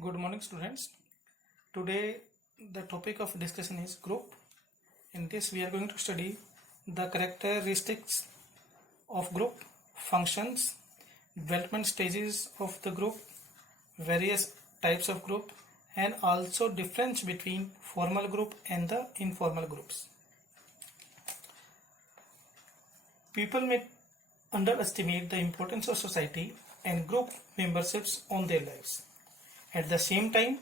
Good morning, students. Today, the topic of discussion is group. In this, we are going to study the characteristics of group, functions, development stages of the group, various types of group, and also difference between formal group and the informal groups. People may underestimate the importance of society and group memberships on their lives. At the same time,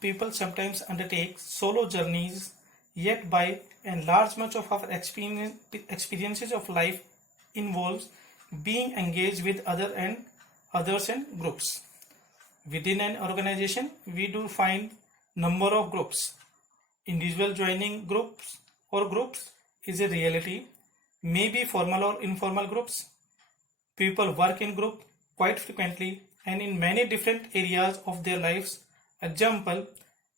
people sometimes undertake solo journeys, yet by and large much of our experiences of life involves being engaged with others and groups. Within an organization, we do find number of groups. Individual joining groups or groups is a reality, maybe formal or informal groups. People work in group quite frequently and in many different areas of their lives. Example,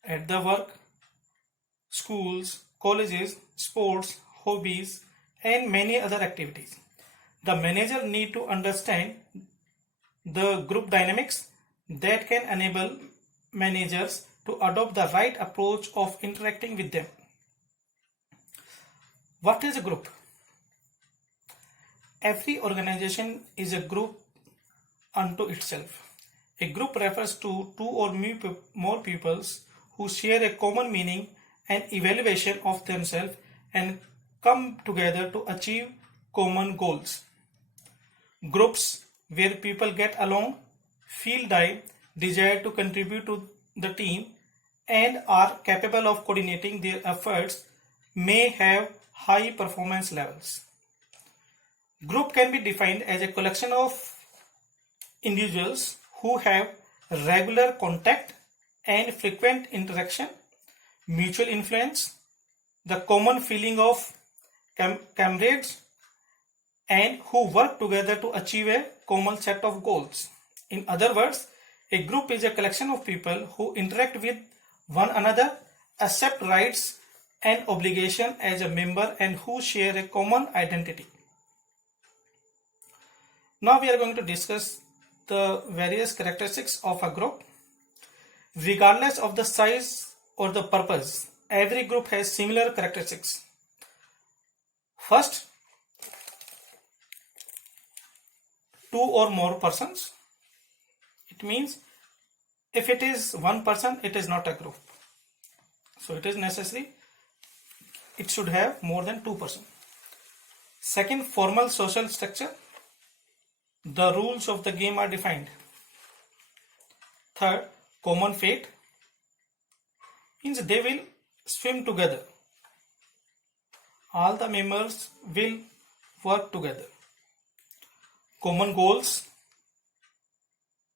at the work, schools, colleges, sports, hobbies, and many other activities. The manager need to understand the group dynamics that can enable managers to adopt the right approach of interacting with them. What is a group? Every organization is a group unto itself. A group refers to two or more peoples who share a common meaning and evaluation of themselves and come together to achieve common goals. Groups where people get along, feel desire to contribute to the team, and are capable of coordinating their efforts may have high performance levels. Group can be defined as a collection of individuals who have regular contact and frequent interaction, mutual influence, the common feeling of camaraderie, and who work together to achieve a common set of goals. In other words, a group is a collection of people who interact with one another, accept rights and obligations as a member, and who share a common identity. Now we are going to discuss the various characteristics of a group. Regardless of the size or the purpose, every group has similar characteristics. First, two or more persons. It means if it is one person, it is not a group. So it is necessary it should have more than two persons. Second, formal social structure. The rules of the game are defined. Third, common fate means they will swim together. All the members will work together. Common goals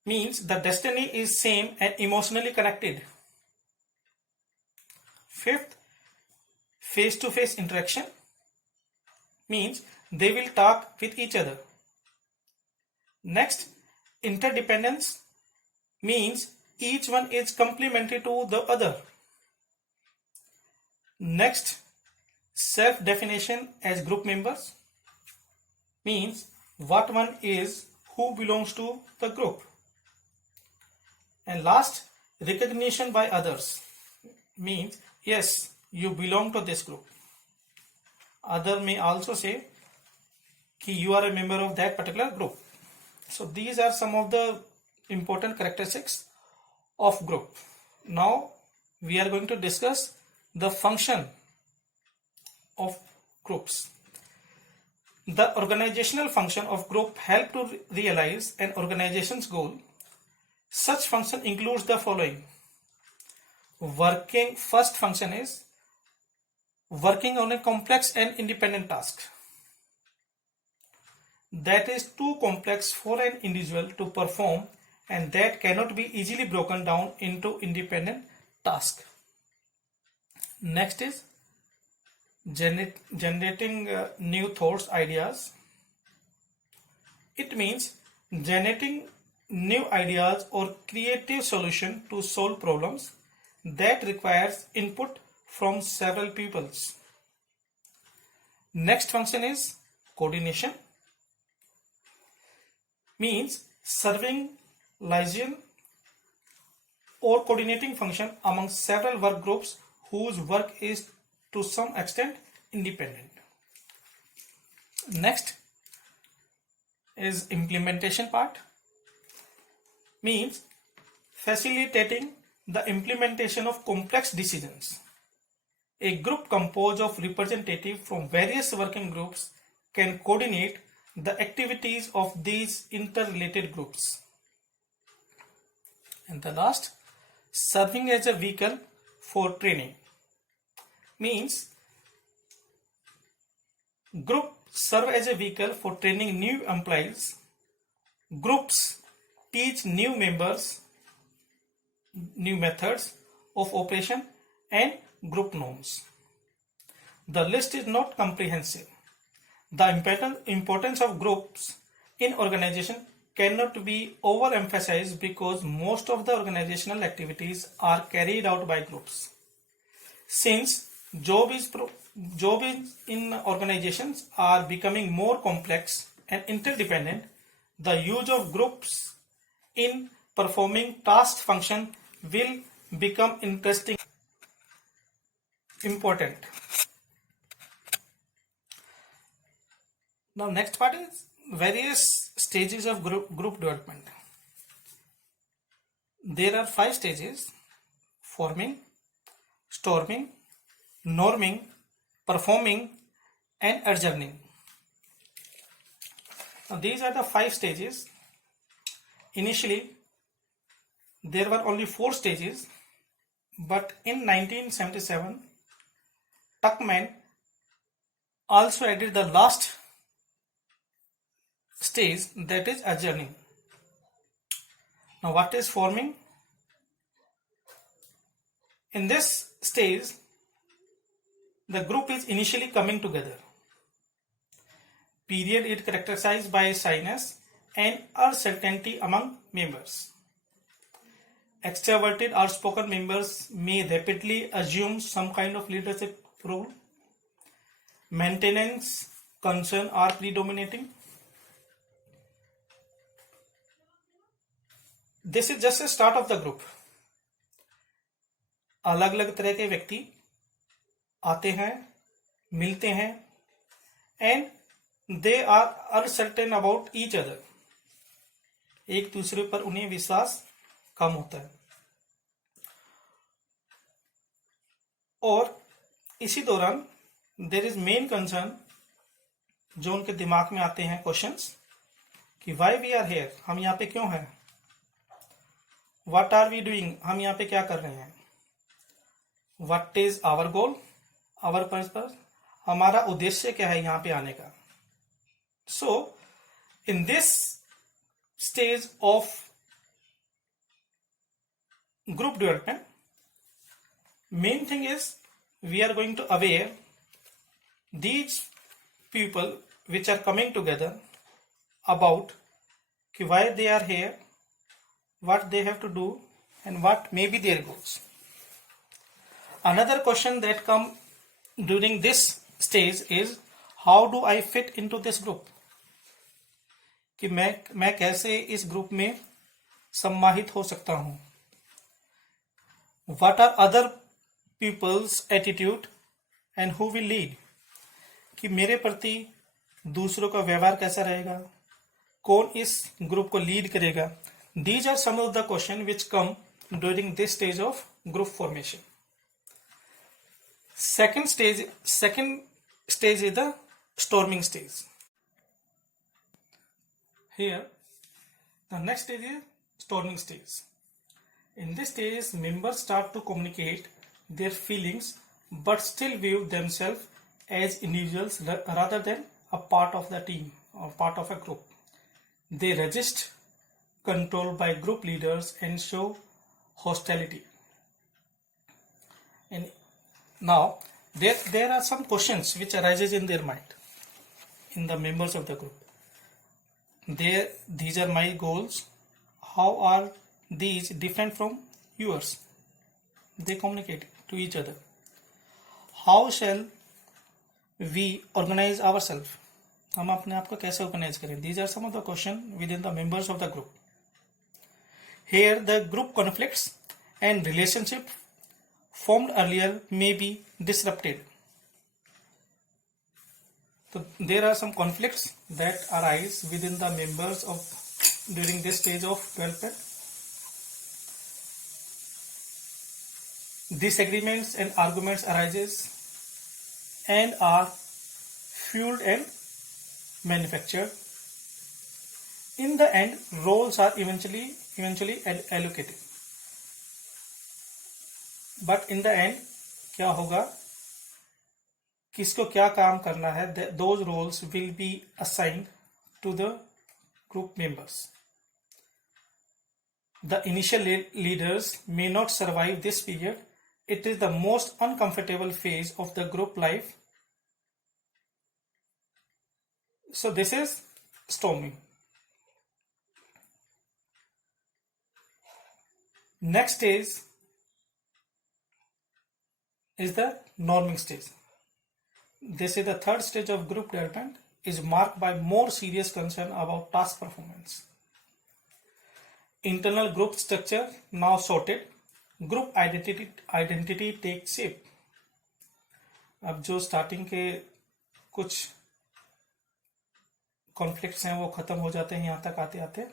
means the destiny is same and emotionally connected. Fifth, face-to-face interaction means they will talk with each other. Next, interdependence means each one is complementary to the other. Next, self-definition as group members means what one is who belongs to the group. And last, recognition by others means yes, you belong to this group. Other may also say that you are a member of that particular group. So these are some of the important characteristics of group. Now we are going to discuss the function of groups. The organizational function of group help to realize an organization's goal. Such function includes the following. First function is working on a complex and independent task that is too complex for an individual to perform and that cannot be easily broken down into independent tasks. Next is generating new thoughts, ideas. It means generating new ideas or creative solution to solve problems that requires input from several peoples. Next function is coordination. Means serving liaison or coordinating function among several work groups whose work is to some extent independent. Next is implementation part, means facilitating the implementation of complex decisions. A group composed of representatives from various working groups can coordinate the activities of these interrelated groups. And the last, serving as a vehicle for training, means group serve as a vehicle for training new employees. Groups teach new members new methods of operation and group norms. The list is not comprehensive. The importance of groups in organization cannot be overemphasized because most of the organizational activities are carried out by groups. Since jobs in organizations are becoming more complex and interdependent, the use of groups in performing task function will become important. Now next part is various stages of group development. There are 5 stages: forming, storming, norming, performing and adjourning. Now these are the 5 stages. Initially there were only 4 stages, but in 1977 Tuckman also added the last stage, that is adjourning. Now what is forming? In this stage the group is initially coming together. Period is characterized by shyness and uncertainty among members. Extroverted or outspoken members may rapidly assume some kind of leadership role. Maintenance concern are predominating. This is just a start of the group. अलग अलग तरह के व्यक्ति आते हैं, मिलते हैं, and they are uncertain about each other. एक दूसरे पर उन्हें विश्वास कम होता है और इसी दौरान देयर इज मेन कंसर्न जो उनके दिमाग में आते हैं क्वेश्चंस कि व्हाई वी आर हियर, हम यहाँ पे क्यों हैं, व्हाट आर वी डूइंग, हम यहाँ पे क्या कर रहे हैं, what is our goal, our purpose, हमारा उद्देश्य क्या है यहाँ पे आने का. So in this stage of group development, main thing is we are going to aware these people which are coming together about why they are here, what they have to do and what may be their goals. Another question that come during this stage is how do I fit into this group, कि मैं कैसे इस group में सम्माहित हो सकता हूं. What are other people's attitude and who will lead, कि मेरे प्रति दूसरों का व्यवहार कैसा रहेगा, कौन इस ग्रुप को लीड करेगा. These are some of the questions which come during this stage of group formation. Second stage is the storming stage. Here the next stage is storming stage. In this stage, members start to communicate their feelings but still view themselves as individuals rather than a part of the team or part of a group. They resist control by group leaders and show hostility. And now there are some questions which arises in their mind, in the members of the group. These are my goals. How are these different from yours? They communicate to each other. How shall we organize ourselves? हम अपने आप को कैसे organize करें? These are some of the questions within the members of the group. Here the group conflicts and relationship formed earlier may be disrupted. So there are some conflicts that arise within the members of during this stage of development. Disagreements and arguments arises and are fueled and manufactured. In the end, roles are eventually allocated. But in the end, क्या होगा, किसको क्या काम करना है, those roles will be assigned to the group members. The initial leaders may not survive this period. It is the most uncomfortable phase of the group life. So this is storming. Next stage is the norming stage. This is the third stage of group development, is marked by more serious concern about task performance. Internal group structure now sorted, group identity takes shape. अब जो starting के कुछ conflicts हैं वो खत्म हो जाते हैं यहाँ तक आते आते,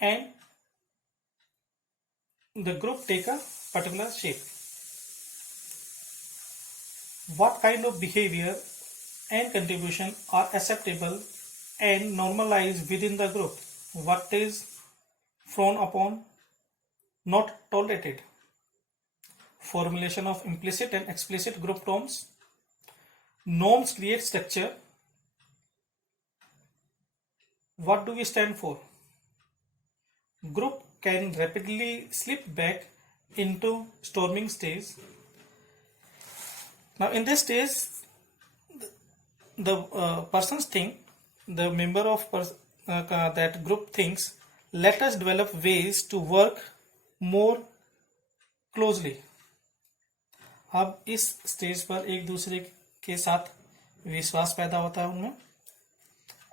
and the group take a particular shape. What kind of behavior and contribution are acceptable and normalized within the group? What is frowned upon, not tolerated? Formulation of implicit and explicit group norms. Norms create structure. What do we stand for? Group can rapidly slip back into storming stage. Now in this stage, the persons think, the member of that group thinks, let us develop ways to work more closely. अब इस stage पर एक दूसरे के साथ विश्वास पैदा होता है उनमें,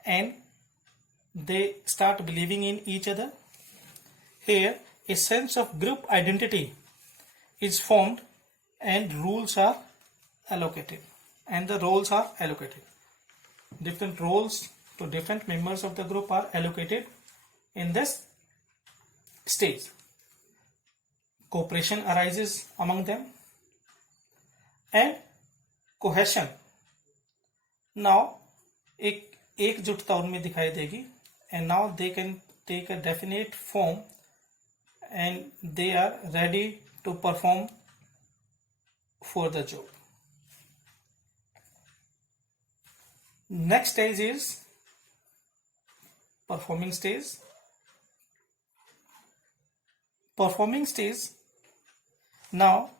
and they start believing in each other. Here a sense of group identity is formed and rules are allocated, and the roles are allocated. Different roles to different members of the group are allocated in this stage. Cooperation arises among them and cohesion. Now एक एकजुटता उनमें दिखाई देगी, and now they can take a definite form and they are ready to perform for the job. Next stage is performing stage. Performing stage. Now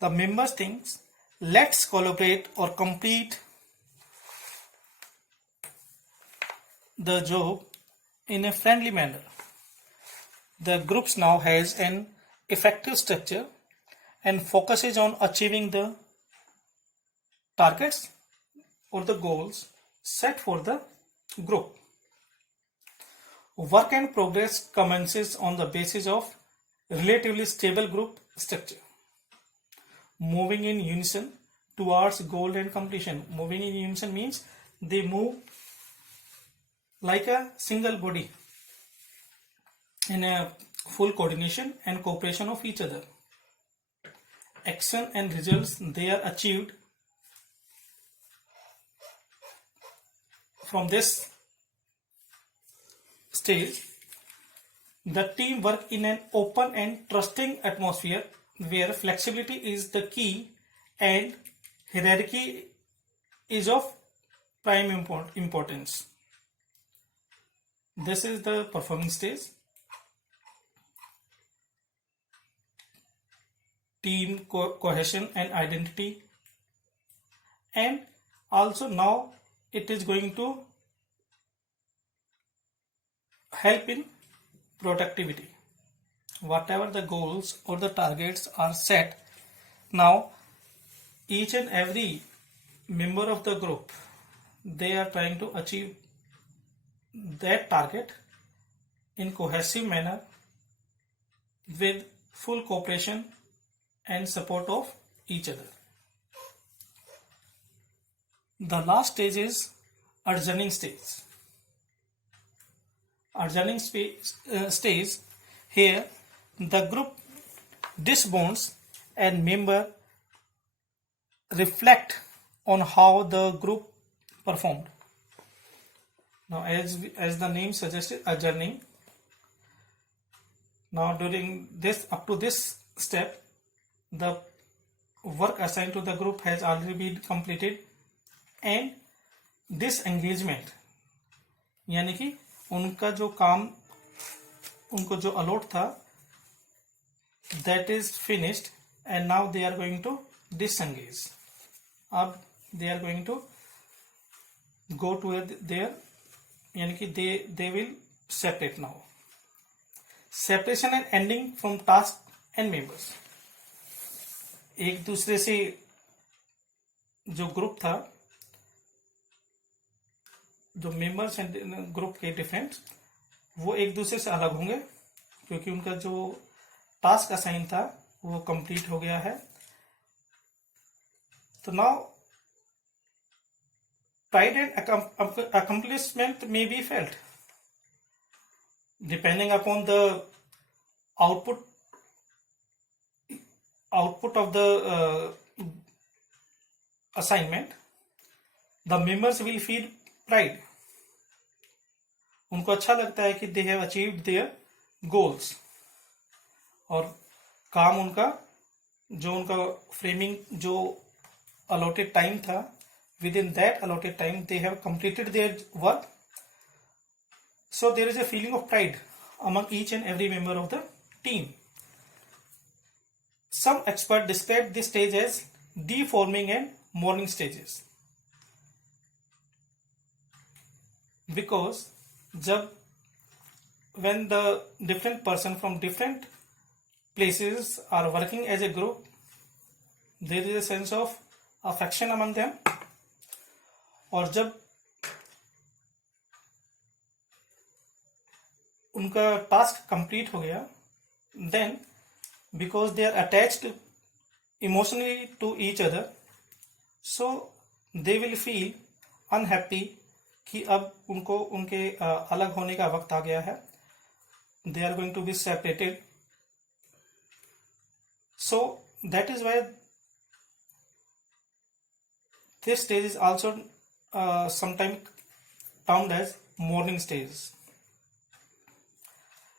the members thinks, let's collaborate or complete the job in a friendly manner. The groups now has an effective structure and focuses on achieving the targets or the goals set for the group. Work and progress commences on the basis of relatively stable group structure, moving in unison towards goal and completion. Moving in unison means they move like a single body in a full coordination and cooperation of each other. Action and results they are achieved from this stage. The team work in an open and trusting atmosphere where flexibility is the key and hierarchy is of prime importance. This is the performing stage. Team cohesion and identity, and also now it is going to help in productivity. Whatever the goals or the targets are set, now each and every member of the group, they are trying to achieve that target in cohesive manner with full cooperation and support of each other. The last stage is adjourning stage. Adjourning stage, here the group disbands and member reflect on how the group performed. Now, as the name suggested, adjourning. Now, during this, up to this step, the work assigned to the group has already been completed, and disengagement यानी कि उनका जो काम उनको जो allot था, that is finished, and now they are going to disengage. अब they are going to go to their यानी कि they will separate now. Separation and ending from task and members. एक दूसरे से जो ग्रुप था, जो मेंबर्स एंड ग्रुप के डिफरेंट, वो एक दूसरे से अलग होंगे क्योंकि उनका जो टास्क असाइन था वो कंप्लीट हो गया है. तो now pride and accomplishment may be felt depending upon the output of the assignment. The members will feel pride. उनको अच्छा लगता है कि they have achieved their goals, और काम उनका जो उनका फ्रेमिंग जो allotted time था, within that allotted time they have completed their work. So there is a feeling of pride among each and every member of the team. Some experts describe this stage as deforming and mourning stages, because when the different person from different places are working as a group, there is a sense of affection among them. और जब उनका task complete हो गया, then because they are attached emotionally to each other, so they will feel unhappy कि अब उनको उनके अलग होने का वक्त आ गया है. They are going to be separated. So that is why this stage is also sometimes termed as mourning stage,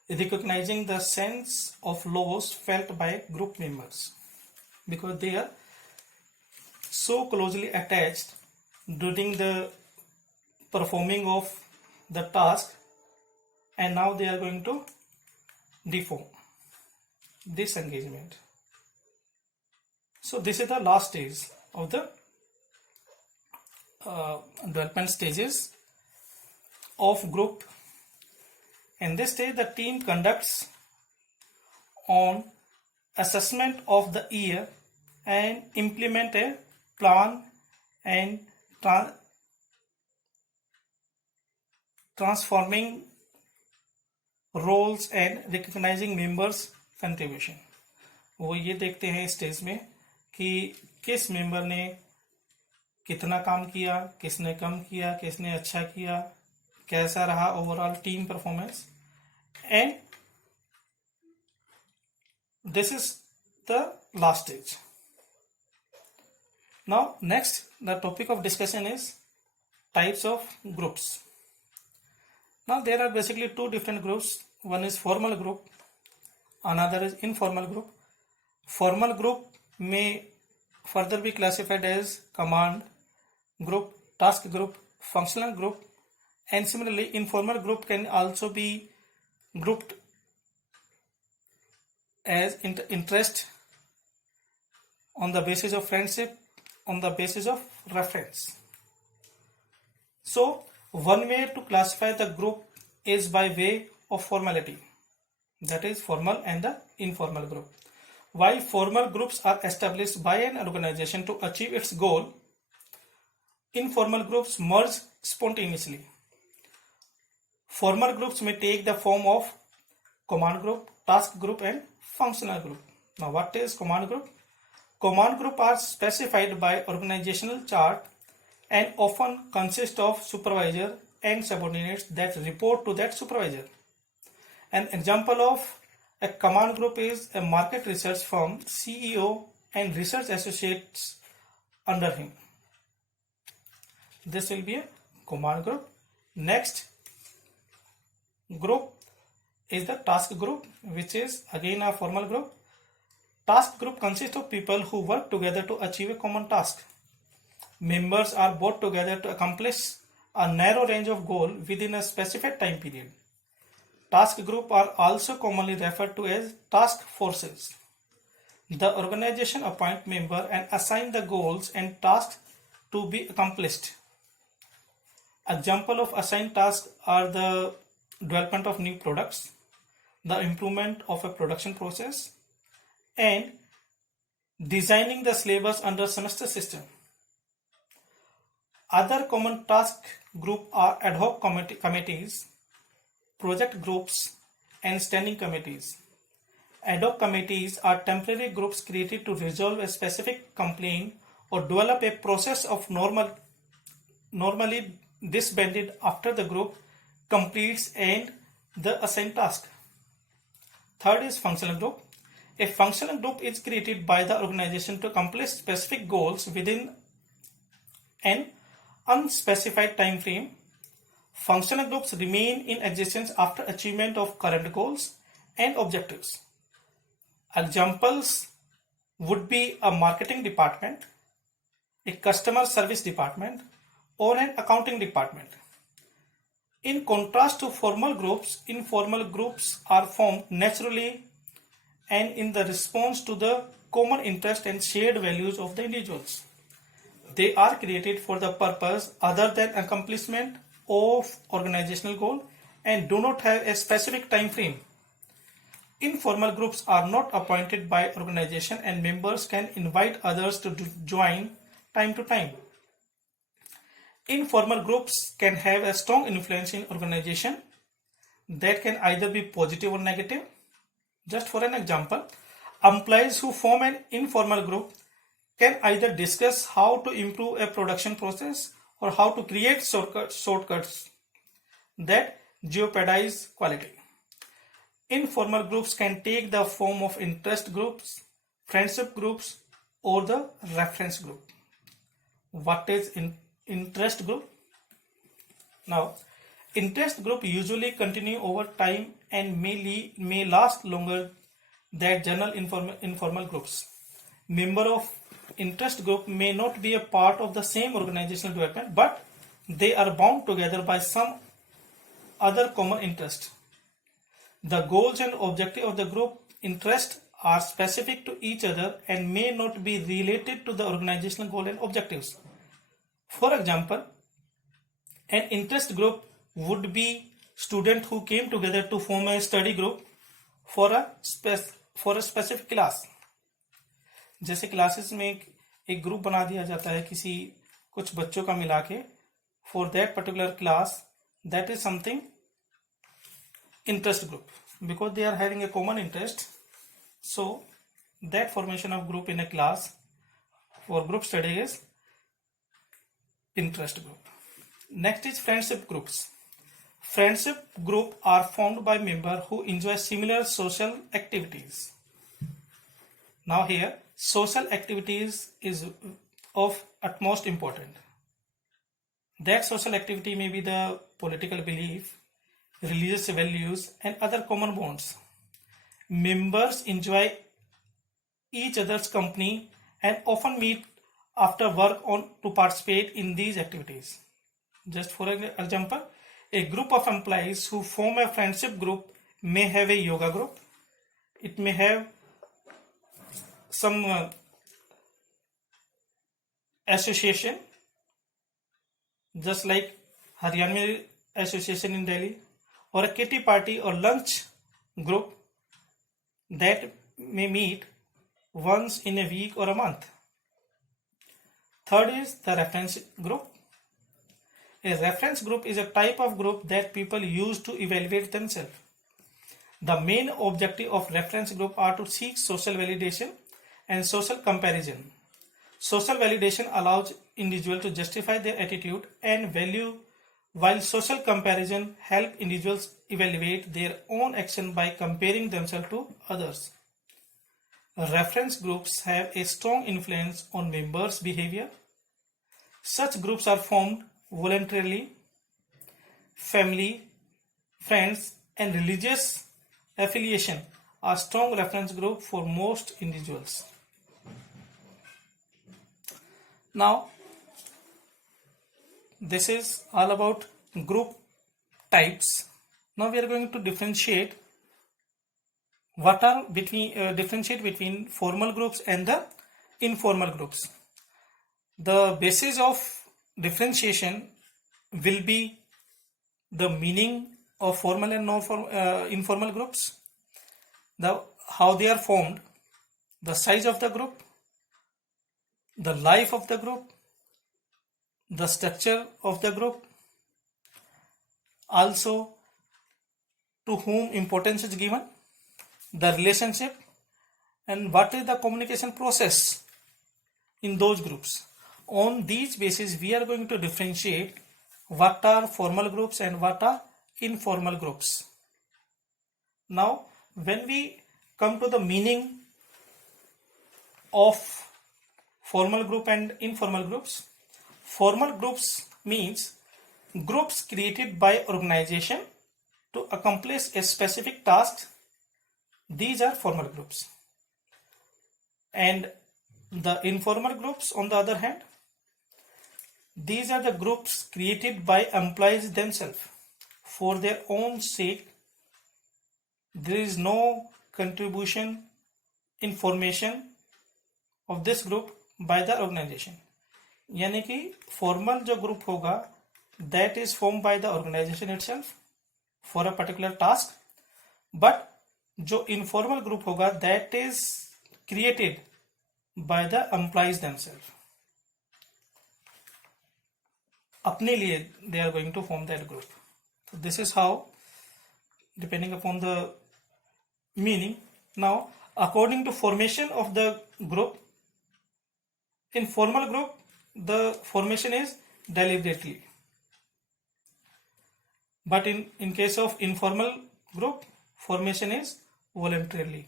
recognizing the sense of loss felt by group members because they are so closely attached during the performing of the task, and now they are going to deform, disengagement. So this is the last stage of the development stages of group. In this stage, the team conducts on assessment of the year and implement a plan and transforming roles and recognizing members contribution. वो ये देखते हैं stage में कि किस member ने कितना काम किया, किसने कम किया, किसने अच्छा किया, कैसा रहा overall team performance, and this is the last stage. Now next the topic of discussion is types of groups. Now there are basically two different groups. One is formal group, another is informal group. Formal group may further be classified as command group, task group, functional group, and similarly informal group can also be grouped as interest on the basis of friendship, on the basis of reference. So one way to classify the group is by way of formality, that is formal and the informal group. While formal groups are established by an organization to achieve its goal, informal groups merge spontaneously. Formal groups may take the form of command group, task group and functional group. Now what is command group? Command group are specified by organizational chart and often consist of supervisor and subordinates that report to that supervisor. An example of a command group is a market research firm, CEO and research associates under him. This will be a command group. Next group is the task group, which is again a formal group. Task group consists of people who work together to achieve a common task. Members are brought together to accomplish a narrow range of goals within a specified time period. Task groups are also commonly referred to as task forces. The organization appoints members and assigns the goals and tasks to be accomplished. Example of assigned tasks are the development of new products, the improvement of a production process, and designing the syllabus under semester system. Other common task groups are ad hoc committees, project groups, and standing committees. Ad hoc committees are temporary groups created to resolve a specific complaint or develop a process of normally disbanded after the group completes and the assigned task. Third is functional group. A functional group is created by the organization to accomplish specific goals within an unspecified time frame. Functional groups remain in existence after achievement of current goals and objectives. Examples would be a marketing department, a customer service department, or an accounting department. In contrast to formal groups, informal groups are formed naturally and in the response to the common interest and shared values of the individuals. They are created for the purpose other than accomplishment of organizational goal and do not have a specific time frame. Informal groups are not appointed by organization and members can invite others to join time to time. Informal groups can have a strong influence in organization that can either be positive or negative. Just for an example, employees who form an informal group can either discuss how to improve a production process or how to create shortcuts that jeopardize quality. Informal groups can take the form of interest groups, friendship groups, or the reference group. What is interest group? Now, interest group usually continue over time and may last longer than general informal groups. Member of interest group may not be a part of the same organizational development, but they are bound together by some other common interest. The goals and objectives of the group interest are specific to each other and may not be related to the organizational goal and objectives. For example, an interest group would be students who came together to form a study group for a specific class. जैसे classes में एक group बना दिया जाता है किसी कुछ बच्चों का मिला के for that particular class, that is something interest group because they are having a common interest. So that formation of group in a class for group study is interest group. Next is friendship groups. Friendship group are formed by members who enjoy similar social activities. Now here, social activities is of utmost importance. That social activity may be the political belief, religious values, and other common bonds. Members enjoy each other's company and often meet after work to participate in these activities. Just for example, a group of employees who form a friendship group may have a yoga group. It may have some association, just like Haryanvi Association in Delhi, or a kitty party or lunch group that may meet once in a week or a month. Third is the reference group. A reference group is a type of group that people use to evaluate themselves. The main objective of reference group are to seek social validation and social comparison. Social validation allows individuals to justify their attitude and value, while social comparison helps individuals evaluate their own action by comparing themselves to others. Reference groups have a strong influence on members' behavior. Such groups are formed voluntarily. Family, friends, and religious affiliation are strong reference group for most individuals. Now, this is all about group types. Now we are going to differentiate between formal groups and the informal groups. The basis of differentiation will be the meaning of formal and informal groups, how they are formed, the size of the group, the life of the group, the structure of the group, also to whom importance is given, the relationship, and what is the communication process in those groups. On these basis, we are going to differentiate what are formal groups and what are informal groups. Now, when we come to the meaning of formal group and informal groups, formal groups means groups created by organization to accomplish a specific task. These are formal groups. And the informal groups, on the other hand, these are the groups created by employees themselves for their own sake. There is no contribution in formation of this group by the organization. यानी कि formal जो group होगा, that is formed by the organization itself for a particular task, but जो informal group होगा, that is created by the employees themselves. अपने लिए they are going to form that group. So this is how, depending upon the meaning. Now, according to formation of the group, in formal group, the formation is deliberately. But in case of informal group, formation is voluntarily.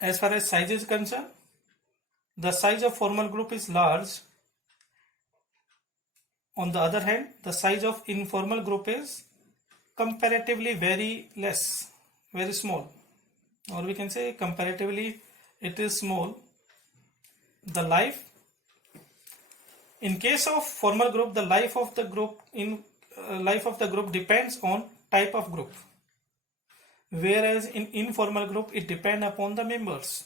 As far as size is concerned, the size of formal group is large. On the other hand, the size of informal group is comparatively very less, very small, or we can say comparatively it is small. The life, in case of formal group, the life of the group depends on type of group, whereas in informal group it depends upon the members.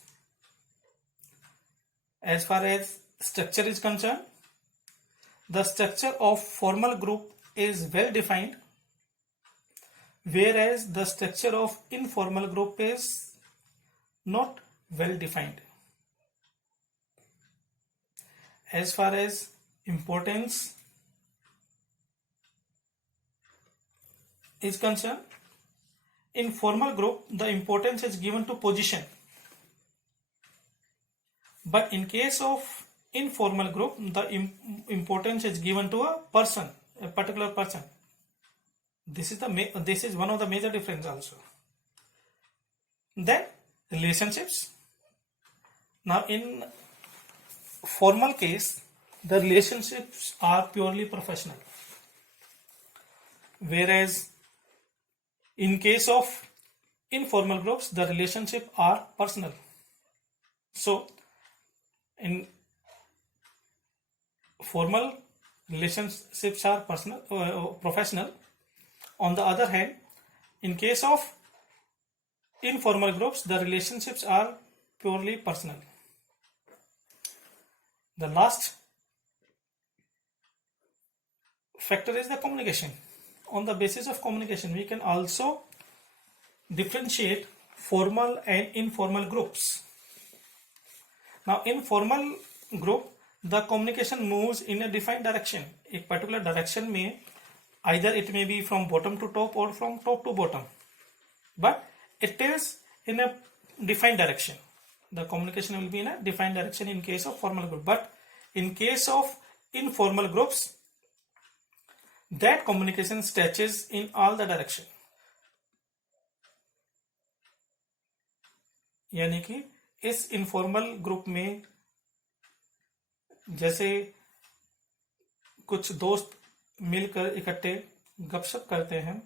As far as structure is concerned, the structure of formal group is well defined, whereas the structure of informal group is not well defined. As far as importance is concerned, in formal group the importance is given to position, but in case of informal group the importance is given to a person, a particular person. This is one of the major difference also. Then relationships. Now in formal case, the relationships are purely professional, whereas in case of informal groups the relationships are personal. So in formal, relationships are professional. On the other hand, in case of informal groups the relationships are purely personal. The last factor is the communication. On the basis of communication, we can also differentiate formal and informal groups. Now, in formal group, the communication moves in a defined direction. एक particular direction में Either it may be from bottom to top or from top to bottom, but it is in a defined direction. The communication will be in a defined direction in case of formal group, but in case of informal groups, that communication stretches in all the direction. यानी कि इस informal group में जैसे कुछ दोस्त मिलकर इकट्ठे गपशप करते हैं,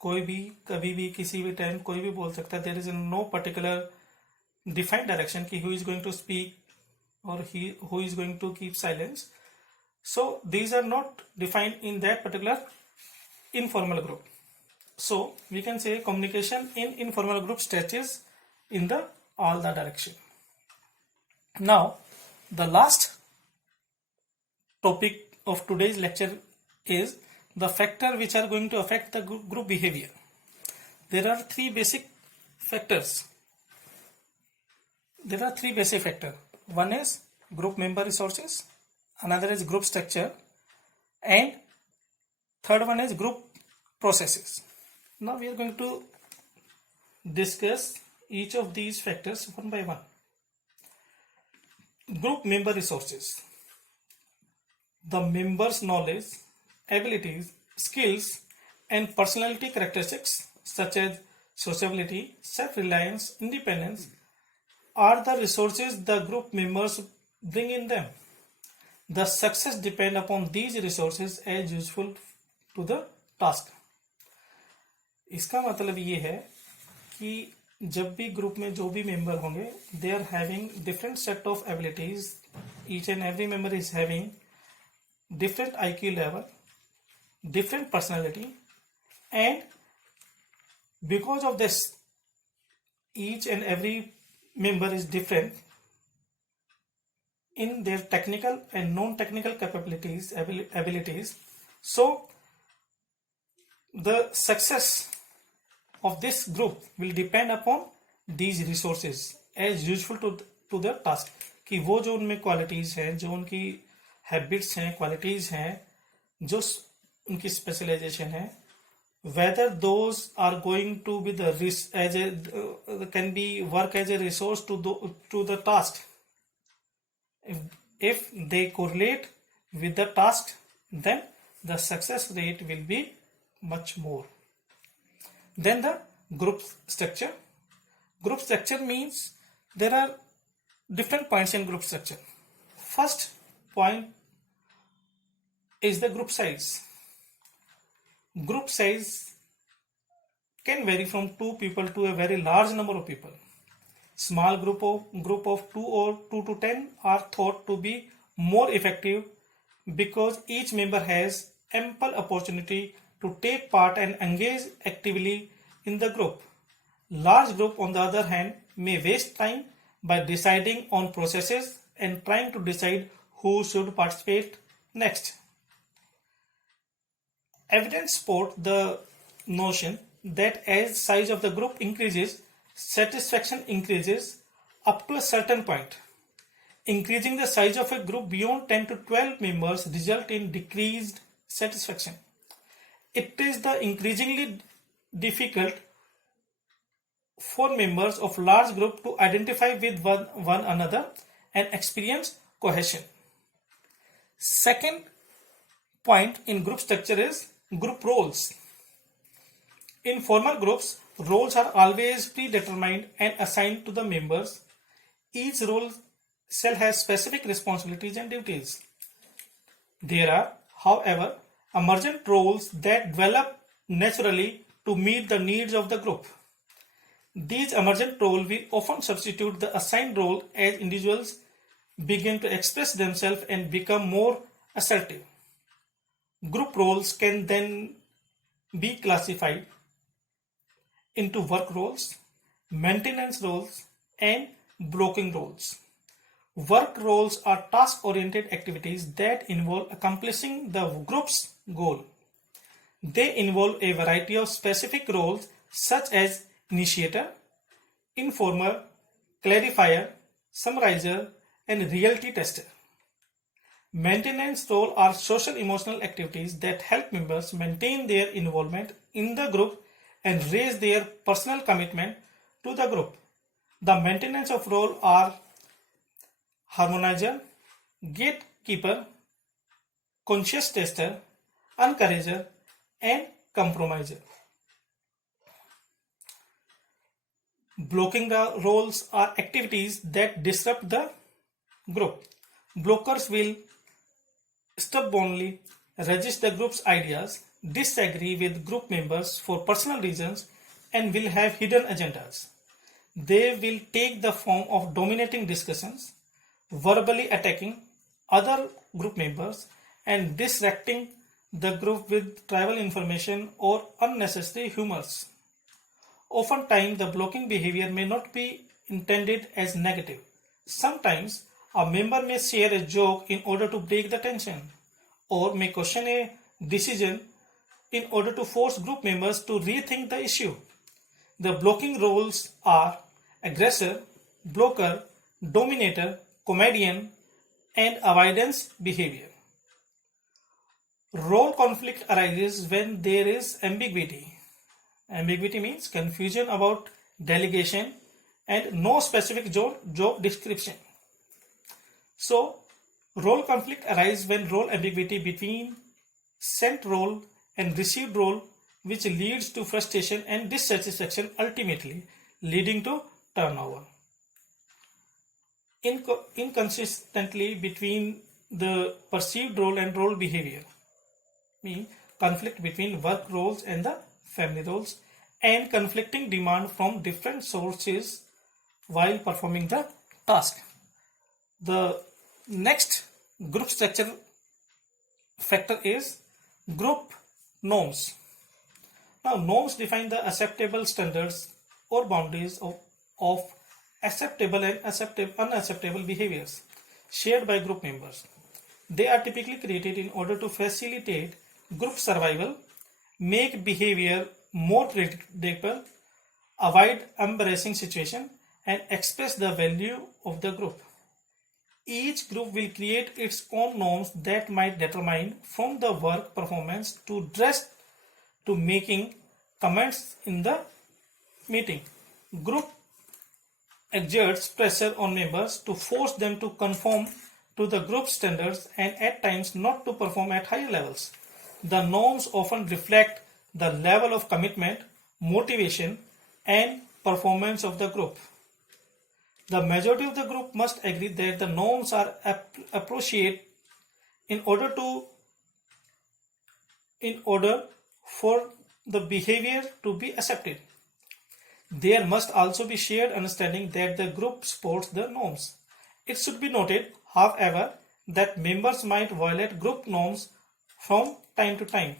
कोई भी कभी भी किसी भी टाइम कोई भी बोल सकता है. There is no particular defined direction कि who is going to speak और who is going to keep silence. So these are not defined in that particular informal group. So we can say communication in informal group stretches in the all the direction. Now the last topic of today's lecture is the factor which are going to affect the group behavior. There are three basic factors. There are three basic factors. One is group member resources, another is group structure, and third one is group processes. Now we are going to discuss each of these factors one by one. Group member resources. The members' knowledge, abilities, skills, and personality characteristics such as sociability, self-reliance, independence are the resources the group members bring in them. The success depend upon these resources as useful to the task. इसका मतलब ये है कि जब भी group में जो भी मेंबर होंगे, they are having different set of abilities. Each and every member is having different IQ level, different personality, and because of this, each and every member is different in their technical and non-technical capabilities, abilities. So the success of this group will depend upon these resources as useful to the task. कि वो जो उनमें qualities हैं, जो उनकी habits हैं, qualities हैं, जो उनकी स्पेशलाइजेशन है, whether those are going to be the as a can be work as a resource to the task. If they correlate with the task, then the success rate will be much more. Then the group structure. Group structure means there are different points in group structure. First point is the group size. Group size can vary from 2 people to a very large number of people. Small group of 2 or 2 to 10 are thought to be more effective because each member has ample opportunity to take part and engage actively in the group. Large group, on the other hand, may waste time by deciding on processes and trying to decide who should participate next. Evidence support the notion that as size of the group increases, satisfaction increases up to a certain point. Increasing the size of a group beyond 10 to 12 members result in decreased satisfaction. It is the increasingly difficult for members of large group to identify with one another and experience cohesion. Second point in group structure is group roles. In formal groups, roles are always predetermined and assigned to the members. Each role cell has specific responsibilities and duties. There are, however, emergent roles that develop naturally to meet the needs of the group. These emergent roles will often substitute the assigned role as individuals begin to express themselves and become more assertive. Group roles can then be classified into work roles, maintenance roles, and blocking roles. Work roles are task-oriented activities that involve accomplishing the group's goal. They involve a variety of specific roles such as initiator, informer, clarifier, summarizer, and reality tester. Maintenance role are social emotional activities that help members maintain their involvement in the group and raise their personal commitment to the group. The maintenance of role are harmonizer, gatekeeper, conscious tester, encourager, and compromiser. Blocking the roles are activities that disrupt the group. Blockers will stubbornly resist the group's ideas, disagree with group members for personal reasons, and will have hidden agendas. They will take the form of dominating discussions, verbally attacking other group members, and distracting the group with trivial information or unnecessary humors. Oftentimes, the blocking behavior may not be intended as negative. Sometimes, a member may share a joke in order to break the tension, or may question a decision in order to force group members to rethink the issue. The blocking roles are aggressor, blocker, dominator, comedian, and avoidance behavior. Role conflict arises when there is ambiguity. Ambiguity means confusion about delegation and no specific job description. So, role conflict arises when role ambiguity between sent role and received role, which leads to frustration and dissatisfaction, ultimately leading to turnover. Inconsistently between the perceived role and role behavior mean conflict between work roles and the family roles, and conflicting demand from different sources while performing the task. The next group structure factor is group norms. Now, norms define the acceptable standards or boundaries of acceptable and unacceptable behaviors shared by group members. They are typically created in order to facilitate group survival, make behavior more predictable, avoid embarrassing situations, and express the value of the group. Each group will create its own norms that might determine from the work performance to dress to making comments in the meeting. Group exerts pressure on members to force them to conform to the group standards and at times not to perform at higher levels. The norms often reflect the level of commitment, motivation, and performance of the group. The majority of the group must agree that the norms are appropriate in order for the behavior to be accepted. There must also be shared understanding that the group supports the norms. It should be noted, however, that members might violate group norms from time to time.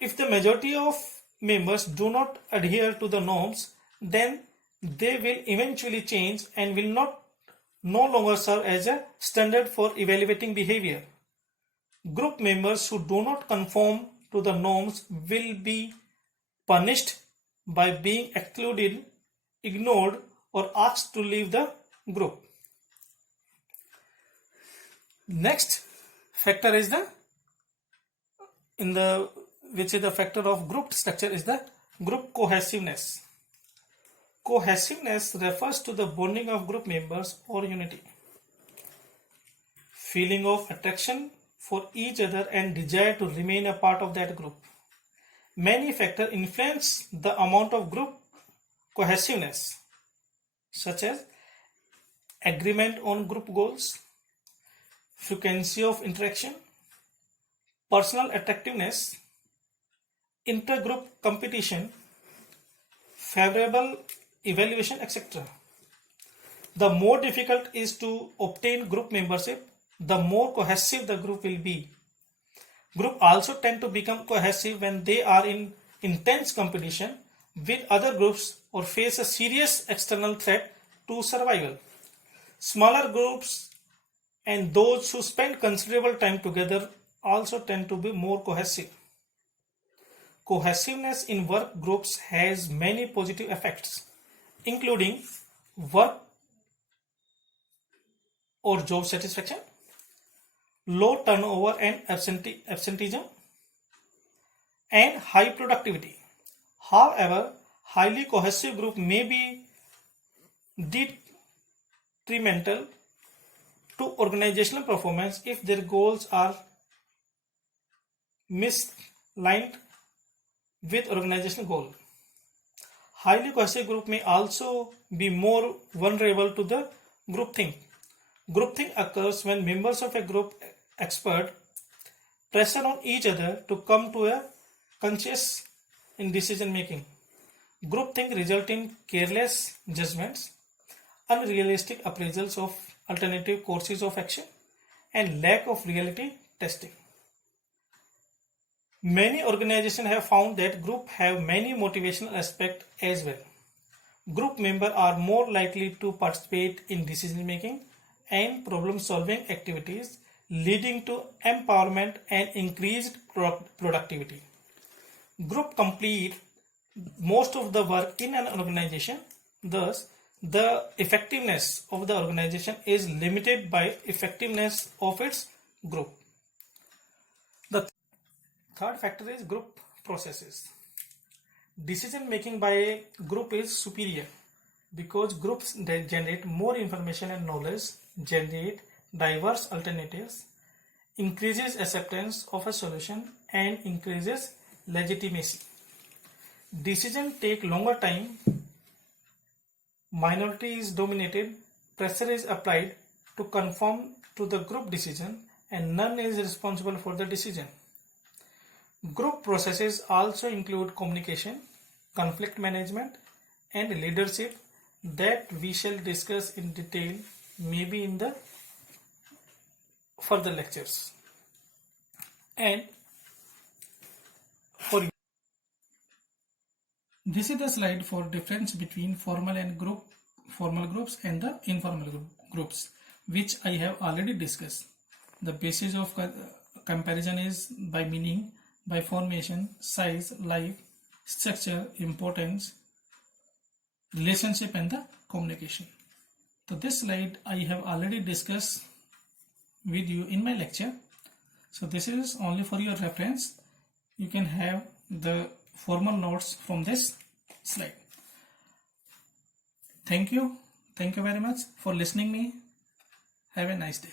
If the majority of members do not adhere to the norms, then they will eventually change and will no longer serve as a standard for evaluating behavior. Group members who do not conform to the norms will be punished by being excluded, ignored, or asked to leave the group. Next factor is the factor of group structure is the group cohesiveness. Cohesiveness refers to the bonding of group members or unity, feeling of attraction for each other and desire to remain a part of that group. Many factors influence the amount of group cohesiveness, such as agreement on group goals, frequency of interaction, personal attractiveness, intergroup competition, favorable evaluation, etc. The more difficult it is to obtain group membership, the more cohesive the group will be. Groups also tend to become cohesive when they are in intense competition with other groups or face a serious external threat to survival. Smaller groups and those who spend considerable time together also tend to be more cohesive. Cohesiveness in work groups has many positive effects, including work or job satisfaction, low turnover and absenteeism, and high productivity. However, highly cohesive group may be detrimental to organizational performance if their goals are misaligned with organizational goal. Highly cohesive group may also be more vulnerable to the groupthink. Groupthink occurs when members of a group expert pressure on each other to come to a conscious in decision making. Groupthink results in careless judgments, unrealistic appraisals of alternative courses of action, and lack of reality testing. Many organizations have found that groups have many motivational aspects as well. Group members are more likely to participate in decision making and problem solving activities, leading to empowerment and increased productivity. Group complete most of the work in an organization. Thus, the effectiveness of the organization is limited by effectiveness of its group. The third factor is group processes. Decision making by a group is superior because groups generate more information and knowledge, generate diverse alternatives, increases acceptance of a solution, and increases legitimacy. Decisions take longer time, minority is dominated, pressure is applied to conform to the group decision, and none is responsible for the decision. Group processes also include communication, conflict management, and leadership that we shall discuss in detail maybe in the further lectures. And for this is the slide for difference between formal groups and the informal groups, which I have already discussed. The basis of comparison is by meaning, by formation, size, life, structure, importance, relationship, and the communication. So this slide I have already discussed with you in my lecture. So this is only for your reference. You can have the formal notes from this slide. Thank you very much for listening me. Have a nice day.